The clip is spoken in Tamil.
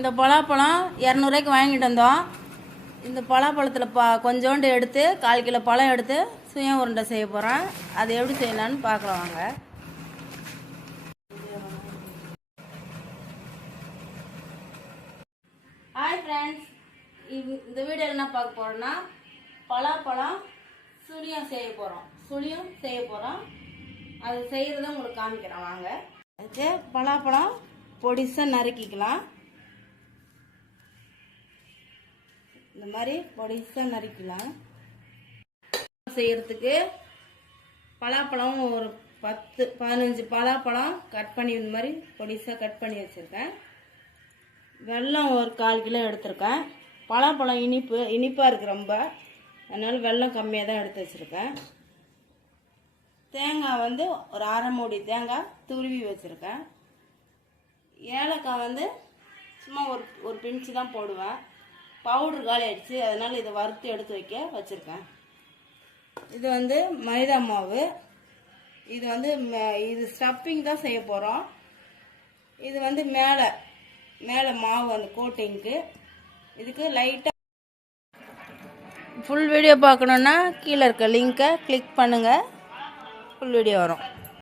இந்த பலாப்பழம் இரநூறுவாய்க்கு வாங்கிட்டு வந்தோம். இந்த பலாப்பழத்தில் பா கொஞ்சோண்டு எடுத்து கால் கிலோ பழம் எடுத்து சுய உருண்டை செய்ய போகிறோம் அது எப்படி செய்யலான்னு பார்க்கலாம் வாங்க. ஹாய் ஃப்ரெண்ட்ஸ் இந்த வீடியோவில் என்ன பார்க்க போகிறோன்னா பலாப்பழம் சுழியம் செய்ய போகிறோம் சுழியம் செய்ய போகிறோம் அது செய்கிறத உங்களுக்கு காமிக்கிறேன் வாங்க. அதுக்கு பலாப்பழம் பொடிசாக நறுக்கிக்கலாம். இந்த மாதிரி பொடிசாக நறுக்கலாம் செய்யறதுக்கு பலாப்பழம் ஒரு பத்து பதினஞ்சு பலாப்பழம் கட் பண்ணி இந்த மாதிரி பொடிசாக கட் பண்ணி வச்சுருக்கேன். வெல்லம் ஒரு கால் கிலோ எடுத்திருக்கேன். பலாப்பழம் இனிப்பு இனிப்பாக இருக்குது ரொம்ப. அதனால் வெல்லம் கம்மியாக தான் எடுத்து வச்சுருக்கேன். தேங்காய் வந்து ஒரு அரை மூடி தேங்காய் துருவி வச்சுருக்கேன். ஏலக்காய் வந்து சும்மா ஒரு ஒரு பிஞ்சு தான் போடுவேன். பவுடர் காலி ஆயிடுச்சு. அதனால் இதை வறுத்து எடுத்து வைக்க வச்சுருக்கேன். இது வந்து மைதா மாவு. இது வந்து மே- இது ஸ்டப்பிங் தான் செய்ய போகிறோம் இது வந்து மேலே மேலே மாவு அந்த கோட்டிங்க்கு இதுக்கு லைட்டாக ஃபுல் வீடியோ பார்க்கணுன்னா கீழே இருக்க லிங்க்கை கிளிக் பண்ணுங்கள் ஃபுல் வீடியோ வரும்.